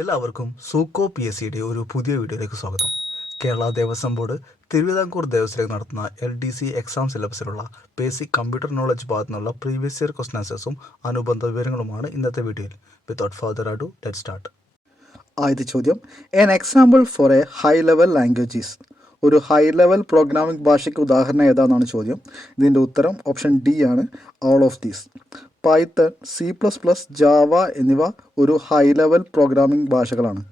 എല്ലാവർക്കും സൂക്കോ P S സിയുടെ ഒരു പുതിയ വീഡിയോയിലേക്ക് സ്വാഗതം. കേരള ദേവസ്വം ബോർഡ് തിരുവിതാംകൂർ ദേവസ്വത്തിലേക്ക് നടത്തുന്ന LDC എക്സാം സിലബസിലുള്ള ബേസിക് കമ്പ്യൂട്ടർ നോളജ് ഭാഗത്തു നിന്നുള്ള പ്രീവിയസ് ഇയർ ക്വസ്റ്റൻ ആൻസേഴ്സും അനുബന്ധ വിവരങ്ങളുമാണ് ഇന്നത്തെ വീഡിയോയിൽ. Without further ado let start. ആദ്യത്തെ ചോദ്യം, an example for a high level language. ഒരു ഹൈ ലെവൽ പ്രോഗ്രാമിംഗ് ഭാഷയ്ക്ക് ഉദാഹരണം ഏതാണെന്നാണ് ചോദ്യം. ഇതിൻ്റെ ഉത്തരം ഓപ്ഷൻ ഡി ആണ്, all of these. Python, C++, Java എന്നിവ ഒരു ഹൈ ലെവൽ പ്രോഗ്രാമിംഗ് ഭാഷകളാണ്.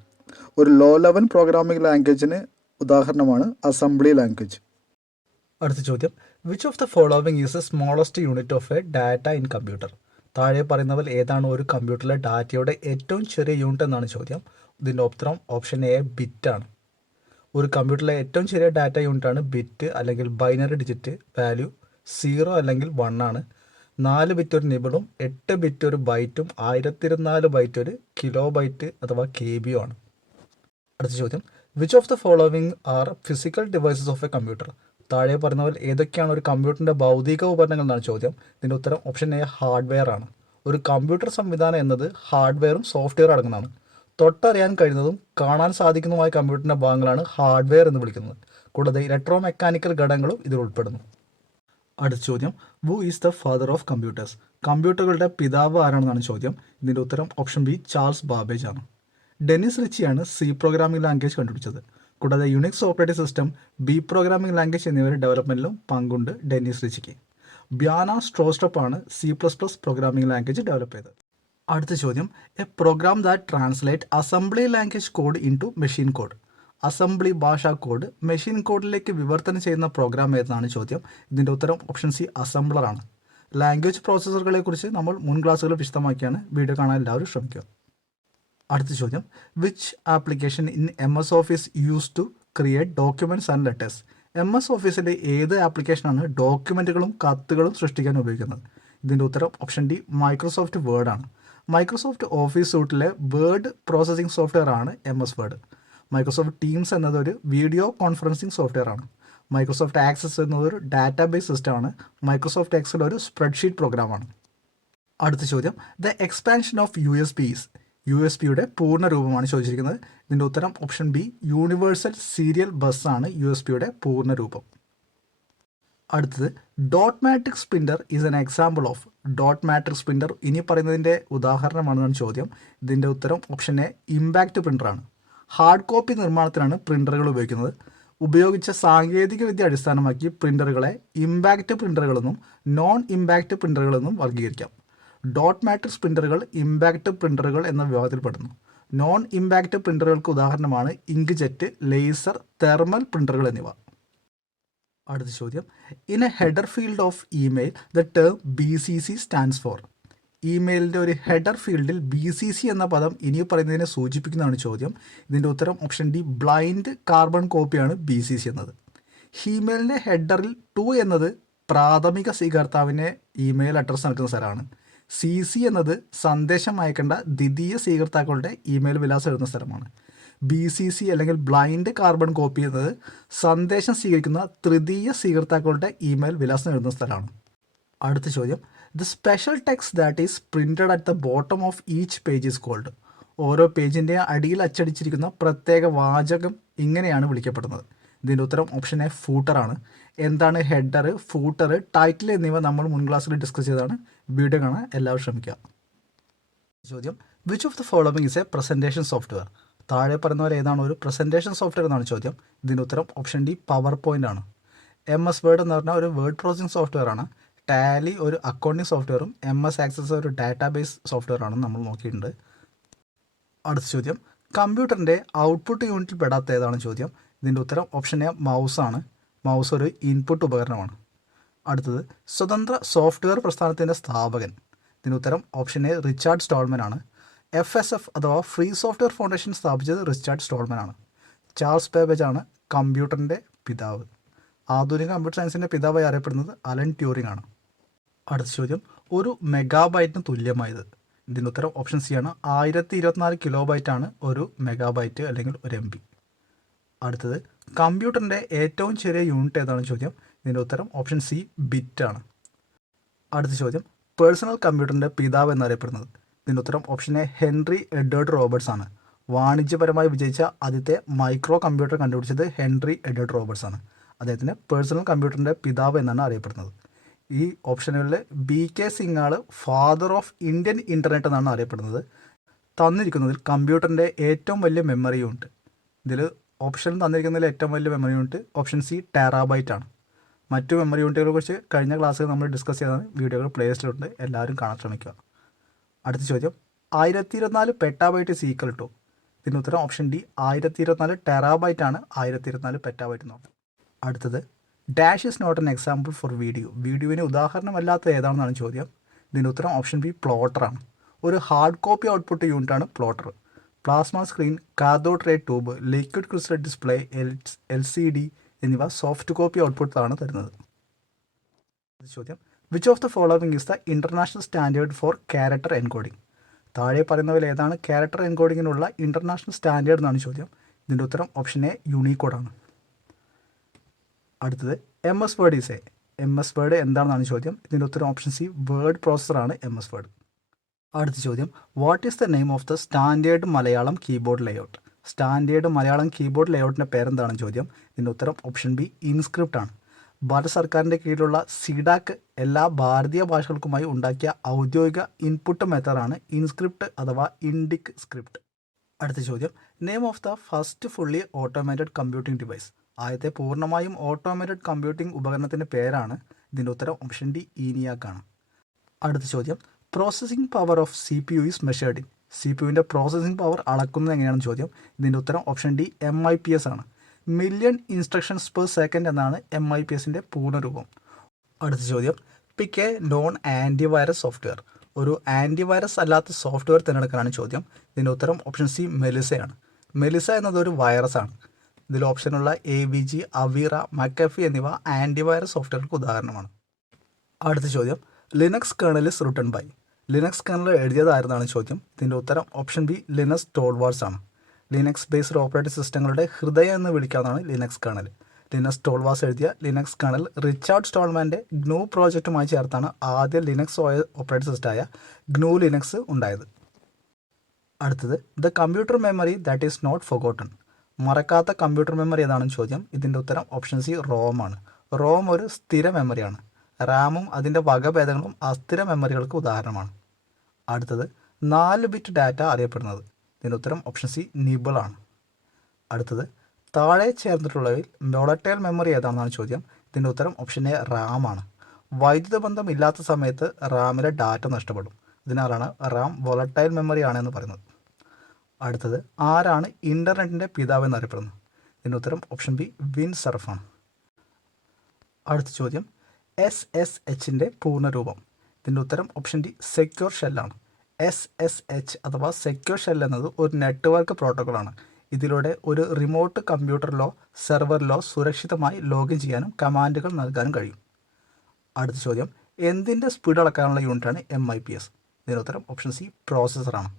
ഒരു ലോ ലെവൽ പ്രോഗ്രാമിംഗ് ലാംഗ്വേജിന് ഉദാഹരണമാണ് അസംബ്ലി ലാംഗ്വേജ്. അടുത്ത ചോദ്യം, which of the following is the smallest unit of A data in computer? താഴെ പറയുന്നവൽ ഏതാണ് ഒരു കമ്പ്യൂട്ടറിലെ ഡാറ്റയുടെ ഏറ്റവും ചെറിയ യൂണിറ്റ് എന്നാണ് ചോദ്യം. ഇതിൻ്റെ ഉത്തരം ഓപ്ഷൻ എ, ബിറ്റ് ആണ്. ഒരു കമ്പ്യൂട്ടറിലെ ഏറ്റവും ചെറിയ ഡാറ്റ യൂണിറ്റ് ആണ് ബിറ്റ് അല്ലെങ്കിൽ ബൈനറി ഡിജിറ്റ് വാല്യൂ. 0 അല്ലെങ്കിൽ 1 ആണ്. 4 ബിറ്റ് ഒരു നിബിളും 8 ബിറ്റ് ഒരു ബൈറ്റും 1024 ബൈറ്റ് ഒരു കിലോ ബൈറ്റ് അഥവാ KB ആണ്. അടുത്ത ചോദ്യം, which of the following are physical devices of A computer? താഴെ പറയുന്നവൽ ഏതൊക്കെയാണ് ഒരു കമ്പ്യൂട്ടറിൻ്റെ ഭൗതിക ഉപകരണങ്ങൾ എന്നാണ് ചോദ്യം. ഇതിൻ്റെ ഉത്തരം ഓപ്ഷൻ എ, ഹാർഡ്വെയർ ആണ്. ഒരു കമ്പ്യൂട്ടർ സംവിധാനം എന്നത് ഹാർഡ്വെയറും സോഫ്റ്റ്വെയർ അടങ്ങുന്നതാണ്. തൊട്ടറിയാൻ കഴിയുന്നതും കാണാൻ സാധിക്കുന്നതുമായ കമ്പ്യൂട്ടറിൻ്റെ ഭാഗങ്ങളാണ് ഹാർഡ്വെയർ എന്ന് വിളിക്കുന്നത്. കൂടാതെ ഇലക്ട്രോ മെക്കാനിക്കൽ ഘടകങ്ങളും ഇതിൽ ഉൾപ്പെടുന്നു. അടുത്ത ചോദ്യം, who is the father of computers? കമ്പ്യൂട്ടറുകളുടെ പിതാവ് ആരാണെന്നാണ് ചോദ്യം. ഇതിൻ്റെ ഉത്തരം ഓപ്ഷൻ ബി, ചാൾസ് ബാബേജ് ആണ്. ഡെന്നിസ് റിച്ചിയാണ് C പ്രോഗ്രാമിംഗ് ലാംഗ്വേജ് കണ്ടുപിടിച്ചത്. കൂടാതെ Unix operating system, B programming language എന്നിവയുടെ ഡെവലപ്മെൻറ്റിലും പങ്കുണ്ട് ഡെന്നിസ് റിച്ചിക്ക്. ബ്യാന സ്ട്രോസ്ട്രപ്പ് ആണ് C++ പ്രോഗ്രാമിംഗ് ലാംഗ്വേജ് ഡെവലപ്പ് ചെയ്തത്. അടുത്ത ചോദ്യം, a program that translate assembly language code into machine code. Assembly ഭാഷാ കോഡ് മെഷീൻ കോഡിലേക്ക് വിവർത്തനം ചെയ്യുന്ന പ്രോഗ്രാം ഏതെന്നാണ് ചോദ്യം. ഇതിൻ്റെ ഉത്തരം ഓപ്ഷൻ സി, അസംബ്ലർ ആണ്. ലാംഗ്വേജ് പ്രോസസ്സറുകളെ കുറിച്ച് നമ്മൾ മുൻ ക്ലാസ്സുകൾ വിശദമാക്കിയാണ്. വീഡിയോ കാണാൻ എല്ലാവരും ശ്രമിക്കുക. അടുത്ത ചോദ്യം, which application in MS office use to create documents and letters? MS ഓഫീസിലെ ഏത് ആപ്ലിക്കേഷനാണ് ഡോക്യുമെൻറ്റുകളും കത്തുകളും സൃഷ്ടിക്കാൻ ഉപയോഗിക്കുന്നത്? ഇതിൻ്റെ ഉത്തരം ഓപ്ഷൻ ഡി, മൈക്രോസോഫ്റ്റ് വേർഡ് ആണ്. മൈക്രോസോഫ്റ്റ് ഓഫീസ് സൂട്ടിലെ വേർഡ് പ്രോസസ്സിംഗ് സോഫ്റ്റ്വെയർ ആണ് MS വേർഡ്. മൈക്രോസോഫ്റ്റ് ടീംസ് എന്നതൊരു വീഡിയോ കോൺഫറൻസിങ് സോഫ്റ്റ്വെയർ ആണ്. മൈക്രോസോഫ്റ്റ് ആക്സസ് എന്നതൊരു ഡാറ്റാബേസ് സിസ്റ്റമാണ്. മൈക്രോസോഫ്റ്റ് എക്സൽ ഒരു സ്പ്രെഡ്ഷീറ്റ് പ്രോഗ്രാമാണ്. അടുത്ത ചോദ്യം, the expansion of USB is? USB-യുടെ പൂർണ്ണ രൂപമാണ് ചോദിച്ചിരിക്കുന്നത്. ഇതിൻ്റെ ഉത്തരം option B, universal serial bus ആണ് USB-യുടെ പൂർണ്ണ രൂപം. അടുത്തത്, dot matrix printer is an example of? Dot matrix printer ഇനി പറയുന്നതിൻ്റെ ഉദാഹരണമാണെന്നാണ് ചോദ്യം. ഇതിൻ്റെ ഉത്തരം ഓപ്ഷൻ എ, ഇമ്പാക്റ്റ് പ്രിൻ്ററാണ്. ഹാർഡ് കോപ്പി നിർമ്മാണത്തിനാണ് പ്രിൻ്ററുകൾ ഉപയോഗിക്കുന്നത്. ഉപയോഗിച്ച സാങ്കേതിക വിദ്യ അടിസ്ഥാനമാക്കി പ്രിൻ്ററുകളെ ഇമ്പാക്റ്റ് പ്രിൻ്ററുകളെന്നും നോൺ ഇമ്പാക്റ്റ് പ്രിൻ്ററുകളെന്നും വർഗീകരിക്കാം. ഡോട്ട് മാട്രിക്സ് പ്രിൻ്ററുകൾ ഇമ്പാക്റ്റ് പ്രിൻ്ററുകൾ എന്ന വിഭാഗത്തിൽപ്പെടുന്നു. നോൺ ഇമ്പാക്റ്റ് പ്രിൻ്ററുകൾക്ക് ഉദാഹരണമാണ് ഇങ്ക് ജെറ്റ്, ലേസർ, തെർമൽ പ്രിൻ്ററുകൾ എന്നിവ. അടുത്ത ചോദ്യം, in a header field of email the term BCC stands for? ഇമെയിലിൻ്റെ ഒരു ഹെഡർ ഫീൽഡിൽ BCC എന്ന പദം ഇനി പറയുന്നതിനെ സൂചിപ്പിക്കുന്നതാണ് ചോദ്യം. ഇതിൻ്റെ ഉത്തരം ഓപ്ഷൻ ഡി, ബ്ലൈൻഡ് കാർബൺ കോപ്പിയാണ് BCC എന്നത്. ഇമെയിലിൻ്റെ ഹെഡറിൽ 2 എന്നത് പ്രാഥമിക സ്വീകർത്താവിനെ ഇമെയിൽ അഡ്രസ്സ് നൽകുന്ന സ്ഥലമാണ്. CC എന്നത് സന്ദേശം അയക്കേണ്ട ദ്വിതീയ സ്വീകർത്താക്കളുടെ ഇമെയിൽ വിലാസം എഴുതുന്ന സ്ഥലമാണ്. BCC അല്ലെങ്കിൽ ബ്ലൈൻഡ് കാർബൺ കോപ്പി എന്നത് സന്ദേശം സ്വീകരിക്കുന്ന തൃതീയ സ്വീകർത്താക്കളുടെ ഇമെയിൽ വിലാസം എഴുതുന്ന സ്ഥലമാണ്. അടുത്ത ചോദ്യം, the special text that is printed at the bottom of each page is called? ഓരോ പേജിൻ്റെ അടിയിൽ അച്ചടിച്ചിരിക്കുന്ന പ്രത്യേക വാചകം ഇങ്ങനെയാണ് വിളിക്കപ്പെടുന്നത്. ഇതിൻ്റെ ഉത്തരം ഓപ്ഷൻ എ, ഫൂട്ടർ ആണ്. എന്താണ് ഹെഡർ, ഫൂട്ടർ, ടൈറ്റിൽ എന്നിവ നമ്മൾ മുൻ ക്ലാസ്സിൽ ഡിസ്കസ് ചെയ്തതാണ്. വീഡിയോ കാണാൻ എല്ലാവരും ശ്രമിക്കുക. ചോദ്യം, which of the following is A presentation software? താഴെ പറയുന്നവർ ഏതാണ് ഒരു പ്രസൻറ്റേഷൻ സോഫ്റ്റ്വെയർ എന്നാണ് ചോദ്യം. ഇതിൻ്റെ ഉത്തരം ഓപ്ഷൻ ഡി, പവർ പോയിൻ്റ് ആണ്. MS വേർഡ് എന്ന് പറഞ്ഞാൽ ഒരു വേർഡ് പ്രോസസ്സിംഗ് സോഫ്റ്റ്വെയർ ആണ്. ടാലി ഒരു അക്കൗണ്ടിങ് സോഫ്റ്റ്വെയറും MS ആക്സസ് ഒരു ഡാറ്റാബേസ് സോഫ്റ്റ്വെയർ ആണെന്ന് നമ്മൾ നോക്കിയിട്ടുണ്ട്. അടുത്ത ചോദ്യം, കമ്പ്യൂട്ടറിൻ്റെ ഔട്ട്പുട്ട് യൂണിറ്റിൽ പെടാത്ത ഏതാണ് ചോദ്യം. ഇതിൻ്റെ ഉത്തരം ഓപ്ഷൻ എ, മൗസ് ആണ്. മൗസ് ഒരു ഇൻപുട്ട് ഉപകരണമാണ്. അടുത്തത്, സ്വതന്ത്ര സോഫ്റ്റ്വെയർ പ്രസ്ഥാനത്തിൻ്റെ സ്ഥാപകൻ. ഇതിൻ്റെ ഉത്തരം ഓപ്ഷൻ എ, റിച്ചാർഡ് സ്റ്റോൾമൻ ആണ്. FSF അഥവാ ഫ്രീ സോഫ്റ്റ്വെയർ ഫൗണ്ടേഷൻ സ്ഥാപിച്ചത് റിച്ചാർഡ് സ്റ്റോൾമൻ ആണ്. ചാൾസ് ബാബേജ് ആണ് കമ്പ്യൂട്ടറിൻ്റെ പിതാവ്. ആധുനിക കമ്പ്യൂട്ടർ സയൻസിൻ്റെ പിതാവായി അറിയപ്പെടുന്നത് അലൻ ട്യൂറിംഗ് ആണ്. അടുത്ത ചോദ്യം, ഒരു മെഗാബൈറ്റിന് തുല്യമായത്? ഇതിൻ്റെ ഉത്തരം ഓപ്ഷൻ സി ആണ്. 1024 കിലോബൈറ്റ് ആണ് ഒരു മെഗാബൈറ്റ് അല്ലെങ്കിൽ ഒരു MB. അടുത്തത്, കമ്പ്യൂട്ടറിൻ്റെ ഏറ്റവും ചെറിയ യൂണിറ്റ് ഏതാണ് ചോദ്യം. ഇതിൻ്റെ ഉത്തരം ഓപ്ഷൻ സി, ബിറ്റ് ആണ്. അടുത്ത ചോദ്യം, പേഴ്സണൽ കമ്പ്യൂട്ടറിൻ്റെ പിതാവ് എന്നറിയപ്പെടുന്നത്? ഇതിൻ്റെ ഉത്തരം option A, Henry Edward Roberts ആണ്. വാണിജ്യപരമായി വിജയിച്ച ആദ്യത്തെ മൈക്രോ കമ്പ്യൂട്ടർ കണ്ടുപിടിച്ചത് ഹെൻറി എഡ്വേർഡ് റോബർട്സ് ആണ്. അദ്ദേഹത്തിന് പേഴ്സണൽ കമ്പ്യൂട്ടറിൻ്റെ പിതാവ് എന്നാണ് അറിയപ്പെടുന്നത്. ഈ ഓപ്ഷനുകളിൽ BK Singh all father of Indian internet എന്നാണ് അറിയപ്പെടുന്നത്. തന്നിരിക്കുന്നതിൽ കമ്പ്യൂട്ടറിൻ്റെ ഏറ്റവും വലിയ മെമ്മറി യൂണിറ്റ്, ഇതിൽ ഓപ്ഷൻ തന്നിരിക്കുന്നതിൽ ഏറ്റവും വലിയ memory unit option C terabyte ആണ്. മറ്റു മെമ്മറി യൂണിറ്റുകളെ കുറിച്ച് കഴിഞ്ഞ ക്ലാസ്സിൽ നമ്മൾ ഡിസ്കസ് ചെയ്താണ്. വീഡിയോകൾ പ്ലേലിസ്റ്റിലുണ്ട്, എല്ലാവരും കാണാൻ ശ്രമിക്കുക. അടുത്ത ചോദ്യം, 1024 പെറ്റാബൈറ്റ് ഈസ് ഈക്വൽ ടു. ഇതിന് ഉത്തരം ഓപ്ഷൻ ഡി 1024 ടെറാബൈറ്റ് ആണ് 1024 പെറ്റാബൈറ്റ് എന്ന് പറഞ്ഞത്. അടുത്തത്, dash is not an example for video. വീഡിയോവിന് ഉദാഹരണമല്ലാത്ത ഏതാണെന്നാണ് ചോദ്യം. ഇതിൻ്റെ ഉത്തരം ഓപ്ഷൻ ബി പ്ലോട്ടറാണ്. ഒരു ഹാർഡ് കോപ്പി ഔട്ട്പുട്ട് യൂണിറ്റാണ് plotter. Plasma screen, cathode ray tube, liquid crystal display, LCD എന്നിവ സോഫ്റ്റ് കോപ്പി ഔട്ട്പുട്ടാണ് തരുന്നത്. ചോദ്യം, which of the following is the international standard for character encoding. താഴെ പറയുന്നവയിൽ ഏതാണ് ക്യാരക്ടർ എൻകോഡിങ്ങിനുള്ള ഇൻ്റർനാഷണൽ സ്റ്റാൻഡേർഡ് എന്നാണ് ചോദ്യം. ഇതിൻ്റെ ഉത്തരം ഓപ്ഷൻ എ യൂണിക്കോഡാണ്. അടുത്തത്, MS Word is a. MS Word എന്താണെന്നാണ് ചോദ്യം. ഇതിൻ്റെ ഉത്തരം ഓപ്ഷൻ സി വേർഡ് പ്രോസസ്സറാണ് MS വേർഡ്. അടുത്ത ചോദ്യം, what is the name of the standard Malayalam keyboard layout. Standard Malayalam keyboard ലേഔട്ടിൻ്റെ പേരെന്താണെന്ന് ചോദ്യം. ഇതിൻ്റെ ഉത്തരം ഓപ്ഷൻ ബി ഇൻസ്ക്രിപ്റ്റ് ആണ്. ഭാരത സർക്കാരിൻ്റെ കീഴിലുള്ള CDAC എല്ലാ ഭാരതീയ ഭാഷകൾക്കുമായി ഉണ്ടാക്കിയ ഔദ്യോഗിക ഇൻപുട്ട് മെത്തേഡാണ് ഇൻസ്ക്രിപ്റ്റ് അഥവാ ഇൻഡിക് സ്ക്രിപ്റ്റ്. അടുത്ത ചോദ്യം, name of the first fully automated computing device. ആദ്യത്തെ പൂർണ്ണമായും ഓട്ടോമേറ്റഡ് കമ്പ്യൂട്ടിംഗ് ഉപകരണത്തിൻ്റെ പേരാണ്. ഇതിൻ്റെ ഉത്തരം ഓപ്ഷൻ ഡി ENIAC ആണ്. അടുത്ത ചോദ്യം, processing power of CPU is measured in. CPUവിൻ്റെ പ്രോസസ്സിംഗ് പവർ അളക്കുന്നത് എങ്ങനെയാണെന്ന് ചോദ്യം. ഇതിൻ്റെ ഉത്തരം ഓപ്ഷൻ ഡി MIPS ആണ്. മില്യൺ ഇൻസ്ട്രക്ഷൻസ് പെർ സെക്കൻഡ് എന്നാണ് MIPSൻ്റെ പൂർണ്ണരൂപം. അടുത്ത ചോദ്യം, pick a non antivirus software. ഒരു ആൻറ്റിവൈറസ് അല്ലാത്ത സോഫ്റ്റ്വെയർ തിരഞ്ഞെടുക്കാനാണ് ചോദ്യം. ഇതിൻ്റെ ഉത്തരം ഓപ്ഷൻ സി മെലിസയാണ്. മെലിസ എന്നതൊരു വൈറസാണ്. ഇതിൽ ഓപ്ഷനുള്ള AVG, അവീറ, മക്കഫി എന്നിവ ആൻറ്റിവൈറസ് സോഫ്റ്റ്വെയർക്ക് ഉദാഹരണമാണ്. അടുത്ത ചോദ്യം, Linux kernel is written by. Linux kernel എഴുതിയതായിരുന്നാണ് ചോദ്യം. ഇതിൻ്റെ ഉത്തരം ഓപ്ഷൻ ബി ലിനക്സ് ടോൾവാർഡ്സ് ആണ്. ലിനക്സ് ബേസ്ഡ് ഓപ്പറേറ്റിംഗ് സിസ്റ്റങ്ങളുടെ ഹൃദയം എന്ന് വിളിക്കാവുന്നതാണ് ലിനക്സ് കേർണൽ. ലിനക്സ് ടോൾവാർഡ്സ് എഴുതിയ ലിനക്സ് കേർണൽ റിച്ചാർഡ് സ്റ്റോൾമാൻ്റെ GNU പ്രോജക്റ്റുമായി ചേർത്താണ് ആദ്യ ലിനക്സ് ഓപ്പറേറ്റിംഗ് സിസ്റ്റമായ GNU ലിനക്സ് ഉണ്ടായത്. അടുത്തത്, the computer memory that is not forgotten. മറക്കാത്ത കമ്പ്യൂട്ടർ മെമ്മറി ഏതാണെന്ന് ചോദ്യം. ഇതിൻ്റെ ഉത്തരം ഓപ്ഷൻ സി റോം ആണ്. റോം ഒരു സ്ഥിര മെമ്മറിയാണ്. റാമും അതിൻ്റെ വകഭേദങ്ങളും അസ്ഥിര മെമ്മറികൾക്ക് ഉദാഹരണമാണ്. അടുത്തത്, 4 ബിറ്റ് ഡാറ്റ അറിയപ്പെടുന്നത്. ഇതിൻ്റെ ഉത്തരം ഓപ്ഷൻ സി നിബിൾ ആണ്. അടുത്തത്, താഴെ ചേർന്നിട്ടുള്ളവയിൽ വോളറ്റൈൽ മെമ്മറി ഏതാണെന്നാണ് ചോദ്യം. ഇതിൻ്റെ ഉത്തരം ഓപ്ഷൻ എ റാം ആണ്. വൈദ്യുത ബന്ധം ഇല്ലാത്ത സമയത്ത് റാമിലെ ഡാറ്റ നഷ്ടപ്പെടും. ഇതിനാലാണ് റാം വോളറ്റൈൽ മെമ്മറി ആണെന്ന് പറയുന്നത്. അടുത്തത്, ആരാണ് ഇൻ്റർനെറ്റിൻ്റെ പിതാവ് എന്നറിയപ്പെടുന്നത്. ഇതിൻ്റെ ഉത്തരം ഓപ്ഷൻ ബി വിൻ സർഫാണ്. അടുത്ത ചോദ്യം, SSHൻ്റെ പൂർണ്ണരൂപം. ഇതിൻ്റെ ഉത്തരം ഓപ്ഷൻ ഡി സെക്യൂർ ഷെല്ലാണ്. SSH അഥവാ സെക്യൂർ ഷെൽ എന്നത് ഒരു നെറ്റ്വർക്ക് പ്രോട്ടോക്കോളാണ്. ഇതിലൂടെ ഒരു റിമോട്ട് കമ്പ്യൂട്ടറിലോ സെർവറിലോ സുരക്ഷിതമായി ലോഗിൻ ചെയ്യാനും കമാൻഡുകൾ നൽകാനും കഴിയും. അടുത്ത ചോദ്യം, എന്തിൻ്റെ സ്പീഡ് അളക്കാനുള്ള യൂണിറ്റാണ് MIPS. ഇതിൻ്റെ ഉത്തരം ഓപ്ഷൻ സി പ്രോസസ്സറാണ്.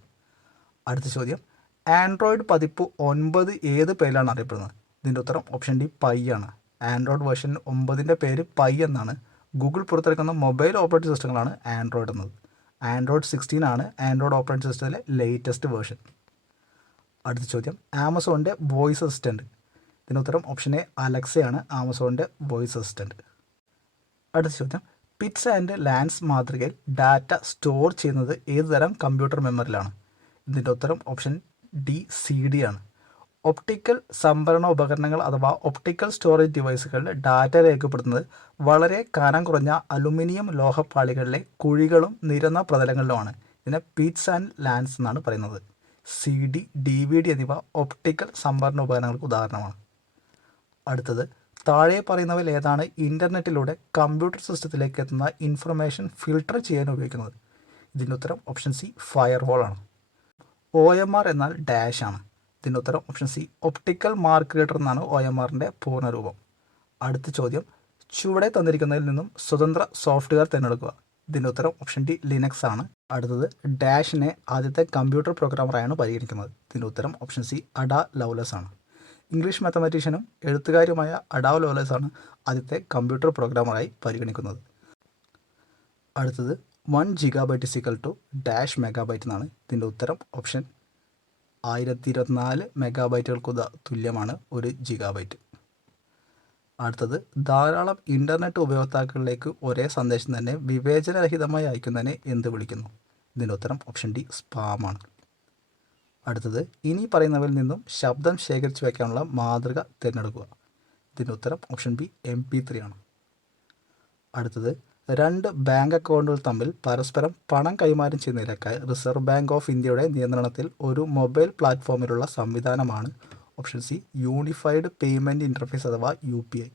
അടുത്ത ചോദ്യം, ആൻഡ്രോയിഡ് പതിപ്പ് 9 ഏത് പേരിലാണ് അറിയപ്പെടുന്നത്. ഇതിൻ്റെ ഉത്തരം ഓപ്ഷൻ ഡി പൈ ആണ്. ആൻഡ്രോയിഡ് വേർഷൻ 9ൻ്റെ പേര് പൈ എന്നാണ്. ഗൂഗിൾ പുറത്തിറക്കുന്ന മൊബൈൽ ഓപ്പറേറ്റിംഗ് സിസ്റ്റങ്ങളാണ് ആൻഡ്രോയിഡ് എന്നത്. ആൻഡ്രോയിഡ് 16 ആണ് ആൻഡ്രോയിഡ് ഓപ്പറേറ്റിംഗ് സിസ്റ്റത്തിലെ ലേറ്റസ്റ്റ് വേർഷൻ. അടുത്ത ചോദ്യം, ആമസോണിൻ്റെ വോയിസ് അസിസ്റ്റൻറ്റ്. ഇതിന് ഉത്തരം ഓപ്ഷൻ എ അലക്സയാണ് ആമസോണിൻ്റെ വോയിസ് അസിസ്റ്റൻറ്റ്. അടുത്ത ചോദ്യം, പിറ്റ്സ് ആൻഡ് ലാൻസ് മാതൃകയിൽ ഡാറ്റ സ്റ്റോർ ചെയ്യുന്നത് ഏതുതരം കമ്പ്യൂട്ടർ മെമ്മറിയിലാണ്. ഇതിൻ്റെ ഉത്തരം ഓപ്ഷൻ ഡി CD ആണ്. ഒപ്റ്റിക്കൽ സംഭരണ ഉപകരണങ്ങൾ അഥവാ ഒപ്റ്റിക്കൽ സ്റ്റോറേജ് ഡിവൈസുകളിൽ ഡാറ്റ രേഖപ്പെടുത്തുന്നത് വളരെ കനം കുറഞ്ഞ അലുമിനിയം ലോഹപ്പാളികളിലെ കുഴികളും നിരന്ന പ്രതലങ്ങളിലുമാണ്. ഇതിനെ പിറ്റ്സ് ആൻഡ് ലാൻസ് എന്നാണ് പറയുന്നത്. CD, DVD എന്നിവ ഒപ്റ്റിക്കൽ സംഭരണ ഉപകരണങ്ങൾക്ക് ഉദാഹരണമാണ്. അടുത്തത്, താഴെ പറയുന്നവയിൽ ഏതാണ് ഇൻ്റർനെറ്റിലൂടെ കമ്പ്യൂട്ടർ സിസ്റ്റത്തിലേക്ക് എത്തുന്ന ഇൻഫർമേഷൻ ഫിൽട്ടർ ചെയ്യാൻ ഉപയോഗിക്കുന്നത്. ഇതിൻ്റെ ഉത്തരം ഓപ്ഷൻ സി ഫയർവാൾ ആണ്. OMR എന്നാൽ ഡാഷ് ആണ്. ഇതിൻ്റെ ഉത്തരം option C optical mark reader എന്നാണ് OMRൻ്റെ പൂർണ്ണരൂപം. അടുത്ത ചോദ്യം, ചുവടെ തന്നിരിക്കുന്നതിൽ നിന്നും സ്വതന്ത്ര സോഫ്റ്റ്വെയർ തിരഞ്ഞെടുക്കുക. ഇതിൻ്റെ ഉത്തരം ഓപ്ഷൻ ഡി ലിനക്സ് ആണ്. അടുത്തത്, ഡാഷിനെ ആദ്യത്തെ കമ്പ്യൂട്ടർ പ്രോഗ്രാമറായാണ് പരിഗണിക്കുന്നത്. ഇതിൻ്റെ ഉത്തരം ഓപ്ഷൻ സി അഡാ ലവ്ലെസ് ആണ്. ഇംഗ്ലീഷ് മാത്തമാറ്റീഷ്യനും എഴുത്തുകാരുമായ അഡാ ലവ്ലെസ് ആണ് ആദ്യത്തെ കമ്പ്യൂട്ടർ പ്രോഗ്രാമറായി പരിഗണിക്കുന്നത്. അടുത്തത്, 1 GB = ഡാഷ് മെഗാബൈറ്റ് എന്നാണ്. ഇതിൻ്റെ ഉത്തരം ഓപ്ഷൻ 1024 മെഗാബൈറ്റുകൾക്ക് തുല്യമാണ് 1 ജിഗാബൈറ്റ്. അടുത്തത് ധാരാളം ഇൻ്റർനെറ്റ് ഉപയോക്താക്കളിലേക്ക് ഒരേ സന്ദേശം തന്നെ വിവേചനരഹിതമായി അയക്കുന്നതിനെ എന്ത് വിളിക്കുന്നു? ഇതിൻ്റെ ഉത്തരം ഓപ്ഷൻ ഡി സ്പാമാണ്. അടുത്തത് ഇനി പറയുന്നവയിൽ നിന്നും ശബ്ദം ശേഖരിച്ചു വയ്ക്കാനുള്ള മാതൃക തിരഞ്ഞെടുക്കുക. ഇതിൻ്റെ ഉത്തരം ഓപ്ഷൻ ബി MP3 ആണ്. അടുത്തത് 2 ബാങ്ക് അക്കൗണ്ടുകൾ തമ്മിൽ പരസ്പരം പണം കൈമാറ്റം ചെയ്യുന്നതിലേക്കായി റിസർവ് ബാങ്ക് ഓഫ് ഇന്ത്യയുടെ നിയന്ത്രണത്തിൽ ഒരു മൊബൈൽ പ്ലാറ്റ്ഫോമിലുള്ള സംവിധാനമാണ് option C unified payment interface അഥവാ UPI.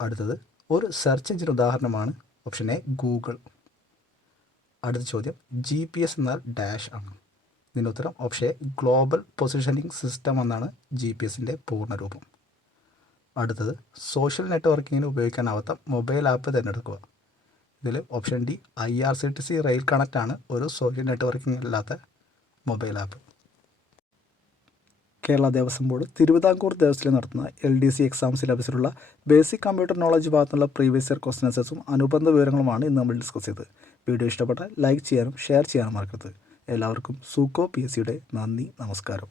അടുത്തത് ഒരു സെർച്ച് എഞ്ചിൻ ഉദാഹരണമാണ് ഓപ്ഷൻ എ ഗൂഗിൾ. അടുത്ത ചോദ്യം GPS എന്നാൽ ഡാഷ് ആണ്. ഇതിൻ്റെ ഉത്തരം option A global positioning system എന്നാണ് GPS-ൻ്റെ പൂർണ്ണരൂപം. അടുത്തത് സോഷ്യൽ നെറ്റ്വർക്കിങ്ങിന് ഉപയോഗിക്കാനാവാത്ത മൊബൈൽ ആപ്പ് തിരഞ്ഞെടുക്കുക. ഇതിൽ option D IRCTC rail connect ആണ് ഒരു സോഷ്യൽ നെറ്റ്വർക്കിംഗ് അല്ലാത്ത mobile app. Kerala Devaswom board Thiruvithamkoor ദേവസ്വത്തിൽ നടത്തുന്ന LDC എക്സാം സിലബസിലുള്ള ബേസിക് കമ്പ്യൂട്ടർ നോളജ് ഭാഗത്തുള്ള പ്രീവിയസ് ഇയർ ക്വസ്റ്റൻ ആൻസേഴ്സും അനുബന്ധ വിവരങ്ങളുമാണ് ഇന്ന് നമ്മൾ ഡിസ്കസ് ചെയ്തത്. വീഡിയോ ഇഷ്ടപ്പെട്ടാൽ ലൈക്ക് ചെയ്യാനും ഷെയർ ചെയ്യാനും മറക്കരുത്. എല്ലാവർക്കും സൂക്കോ PSCയുടെ നന്ദി, നമസ്കാരം.